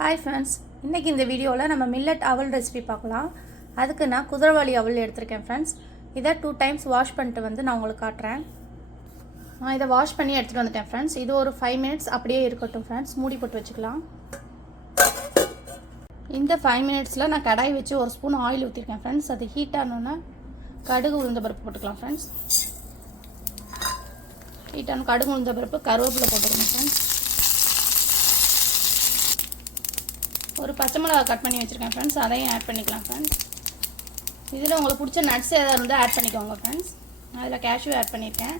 Hi friends, இன்றைக்கி இந்த வீடியோவில் நம்ம மில்லட் அவல் ரெசிபி பார்க்கலாம். அதுக்கு நான் குதிரைவாலி அவல் எடுத்திருக்கேன் ஃப்ரெண்ட்ஸ். இதை 2 டைம்ஸ் வாஷ் பண்ணிட்டு வந்து நான் உங்களுக்கு காட்டுறேன். நான் இதை வாஷ் பண்ணி எடுத்துகிட்டு வந்துட்டேன் ஃப்ரெண்ட்ஸ். இது ஒரு 5 மினிட்ஸ் அப்படியே இருக்கட்டும் ஃப்ரெண்ட்ஸ். மூடி போட்டு வச்சுக்கலாம். இந்த 5 மினிட்ஸில் நான் கடாய் வச்சு 1 ஸ்பூன் ஆயில் ஊற்றிருக்கேன் ஃப்ரெண்ட்ஸ். அது ஹீட் ஆனோன்னா கடுகு உளுந்த பருப்பு போட்டுக்கலாம் ஃப்ரெண்ட்ஸ். ஹீட் ஆன கடுகு உளுந்த பருப்பு, கருவேப்பிலை போட்டுக்கணும் ஃப்ரெண்ட்ஸ். ஒரு பச்சை மிளகா கட் பண்ணி வச்சுருக்கேன் ஃப்ரெண்ட்ஸ், அதையும் ஆட் பண்ணிக்கலாம் ஃப்ரெண்ட்ஸ். இதில் உங்களுக்கு பிடிச்ச நட்ஸ் ஏதாவது இருந்தால் ஆட் பண்ணிக்கோங்க ஃப்ரெண்ட்ஸ். நான் அதில் கேஷ்யூ ஆட் பண்ணியிருக்கேன்.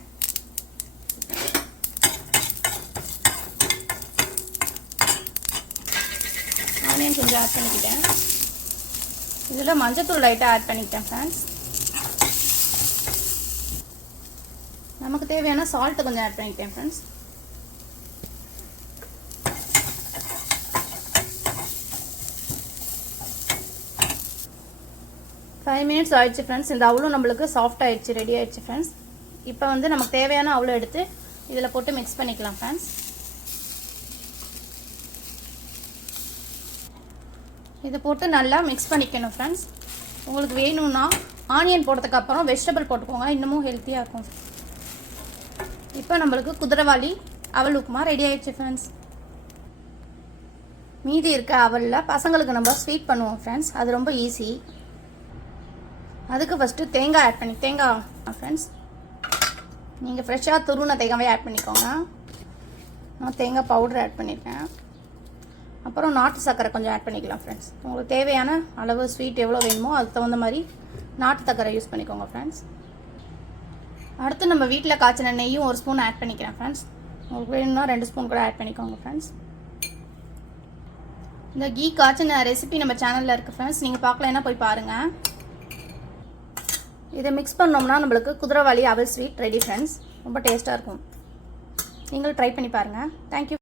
ஆனியன் கொஞ்சம் ஆட் பண்ணிக்கிட்டேன். இதில் மஞ்சத்தூள் லைட்டாக ஆட் பண்ணிக்கிட்டேன் ஃப்ரெண்ட்ஸ். நமக்கு தேவையான சால்ட்டு கொஞ்சம் ஆட் பண்ணிக்கிட்டேன் ஃப்ரெண்ட்ஸ். ஃபைவ் மினிட்ஸ் ஆயிடுச்சு ஃப்ரெண்ட்ஸ். இந்த அவளும் நம்மளுக்கு சாஃப்ட் ஆயிடுச்சு, ரெடி ஆயிடுச்சு ஃப்ரெண்ட்ஸ். இப்போ வந்து நமக்கு தேவையான அவளை எடுத்து இதில் போட்டு மிக்ஸ் பண்ணிக்கலாம் ஃப்ரெண்ட்ஸ். இதை போட்டு நல்லா மிக்ஸ் பண்ணிக்கணும் ஃப்ரெண்ட்ஸ். உங்களுக்கு வேணும்னா ஆனியன் போட்டதுக்கு அப்புறம் வெஜிடபிள் போட்டுக்கோங்க, இன்னமும் ஹெல்த்தியாக இருக்கும். இப்போ நம்மளுக்கு குதிரைவாலி அவல் உப்புமா ரெடி ஆயிடுச்சு ஃப்ரெண்ட்ஸ். மீதி இருக்க அவலில் பசங்களுக்கு நம்ம ஸ்வீட் பண்ணுவோம் ஃப்ரெண்ட்ஸ். அது ரொம்ப ஈஸி. அதுக்கு ஃபஸ்ட்டு தேங்காய் ஆட் பண்ணி தேங்காய் ஃப்ரெண்ட்ஸ், நீங்கள் ஃப்ரெஷ்ஷாக துருவின தேங்காவே ஆட் பண்ணிக்கோங்க. நான் தேங்காய் பவுடர் ஆட் பண்ணியிருக்கேன். அப்புறம் நாட்டு சர்க்கரை கொஞ்சம் ஆட் பண்ணிக்கலாம் ஃப்ரெண்ட்ஸ். உங்களுக்கு தேவையான அளவு ஸ்வீட் எவ்வளோ வேணுமோ அதுக்கு தகுந்த மாதிரி நாட்டு சர்க்கரை யூஸ் பண்ணிக்கோங்க ஃப்ரெண்ட்ஸ். அடுத்து நம்ம வீட்டில் காய்ச்சின நெய்யும் 1 ஸ்பூன் ஆட் பண்ணிக்கிறேன் ஃப்ரெண்ட்ஸ். உங்களுக்கு வேணும்னா 2 ஸ்பூன் கூட ஆட் பண்ணிக்கோங்க ஃப்ரெண்ட்ஸ். இந்த கீ காய்ச்சின ரெசிபி நம்ம சேனலில் இருக்குது ஃப்ரெண்ட்ஸ். நீங்கள் பார்க்கலன்னா போய் பாருங்கள். இதை மிக்ஸ் பண்ணோம்னா நம்மளுக்கு குதிரைவாலி அவல் ஸ்வீட் ரெடி ஃப்ரெண்ட்ஸ். ரொம்ப டேஸ்ட்டாக இருக்கும். நீங்களும் ட்ரை பண்ணி பாருங்கள். தேங்க்யூ.